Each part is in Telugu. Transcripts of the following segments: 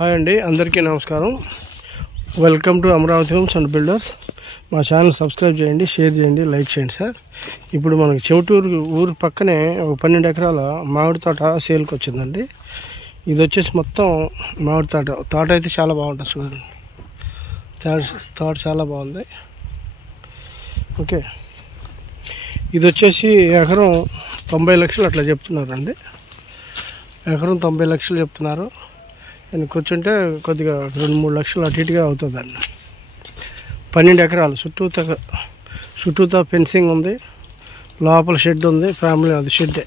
హాయ్ అండి, అందరికీ నమస్కారం. Welcome to Amaravati homes and builders. మా ఛానల్ సబ్స్క్రైబ్ చేయండి, షేర్ చేయండి, లైక్ చేయండి సార్. ఇప్పుడు మనకి చెవిటూరు ఊరు పక్కనే ఒక 12 ఎకరాల మామిడి తోట సేల్కి వచ్చిందండి. ఇది వచ్చేసి మొత్తం మామిడి తోట అయితే చాలా బాగుంటుంది చూడండి. తోట చాలా బాగుంది. ఓకే, ఇది వచ్చేసి ఎకరం 90 లక్షలు అట్లా చెప్తున్నారండి. ఎకరం 90 లక్షలు చెప్తున్నారు. నేను కూర్చుంటే కొద్దిగా 2-3 లక్షలు అటు ఇటుగా అవుతుందండి. 12 ఎకరాలు చుట్టూతో ఫెన్సింగ్ ఉంది, లోపల షెడ్ ఉంది. ఫ్యామిలీ అది షెడ్డే,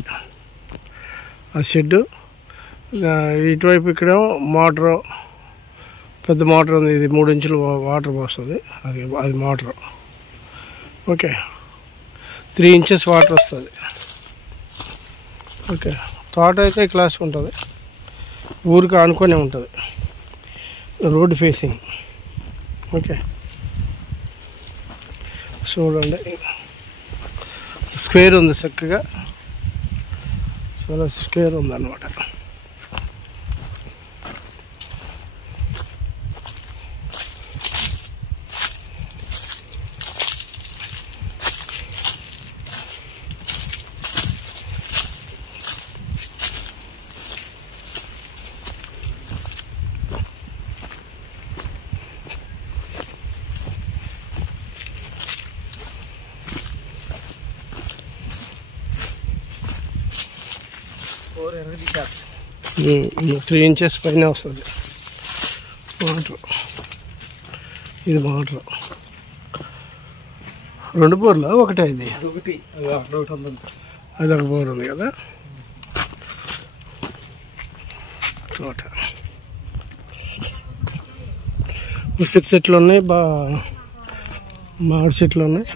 అది షెడ్. ఇటువైపు ఇక్కడ మోటారు, పెద్ద మోటార్ ఉంది. ఇది 3 ఇంచులు వాటర్ పోస్తుంది. అది మోటారు. ఓకే, 3 ఇంచెస్ వాటర్ వస్తుంది. ఓకే, తోట అయితే క్లాస్ ఉంటుంది. ఊరికి ఆనుకొనే ఉంటుంది, రోడ్ ఫేసింగ్. ఓకే, చూడండి, స్క్వేర్ ఉంది, చక్కగా చాలా స్క్వేర్ ఉంది అన్నమాట. Four 3 ఇంచెస్ పైన వస్తుంది వాటర్. ఇది వాటర్ 2 బోర్లు ఒకటే. ఇది అది ఒక బోర్ ఉంది కదా. తోట ఉసిరి చెట్లు ఉన్నాయి, మామిడి చెట్లు ఉన్నాయి,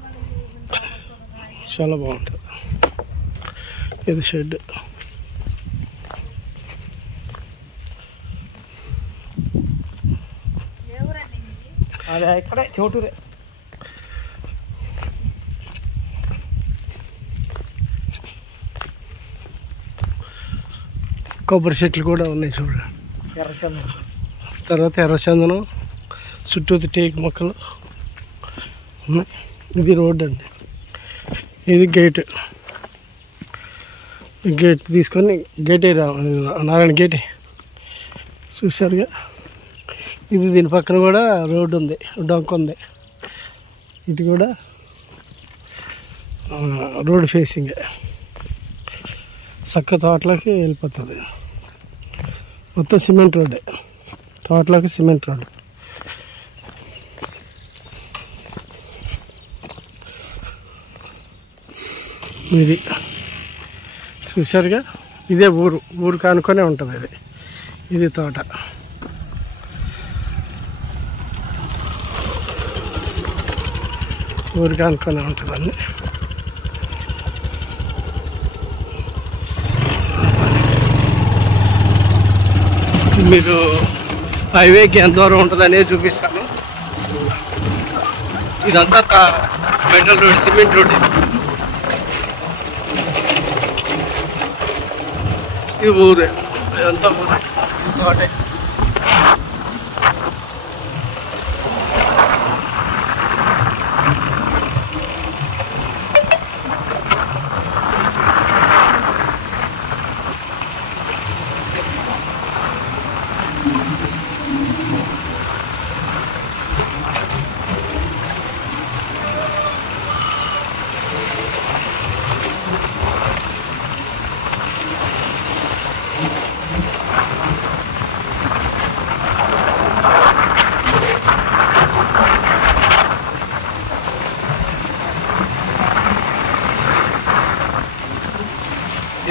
చాలా బాగుంటుంది. ఇది షెడ్. అదే ఇక్కడే చోటూరే. కొబ్బరి చెట్లు కూడా ఉన్నాయి చూడండి. ఎర్రచందనం, తర్వాత ఎర్రచందనం, చుట్టూ టేకు మొక్కలు ఉన్నాయి. ఇది రోడ్ అండి. ఇది గేట్ తీసుకొని గేటే నారాయణ గేటే చూసారుగా. ఇది దీని పక్కన కూడా రోడ్డు ఉంది, డొంక ఉంది. ఇది కూడా రోడ్ ఫేసింగ్. చక్క తోటలోకి వెళ్ళిపోతుంది. మొత్తం సిమెంట్ రోడ్డే, తోటలోకి సిమెంట్ రోడ్. ఇది చూసారుగా. ఇదే ఊరు కానుకొనే ఉంటుంది. ఇది తోట. ఊరికి అనుకునే ఉంటుందండి. మీకు హైవేకి ఎంత దూరం ఉంటుంది అనేది చూపిస్తాను. ఇదంతా మెటల్ రోడ్, సిమెంట్ రోడ్. ఇది ఊరే, ఇదంతా ఊరే, తోటే.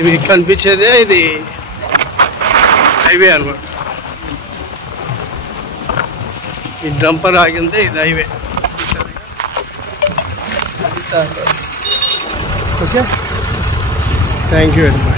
ఇవి కనిపించేదే ఇది హైవే అనమాట. ఈ డంపర్ ఆగిందే ఇది highway. Okay, thank you very much.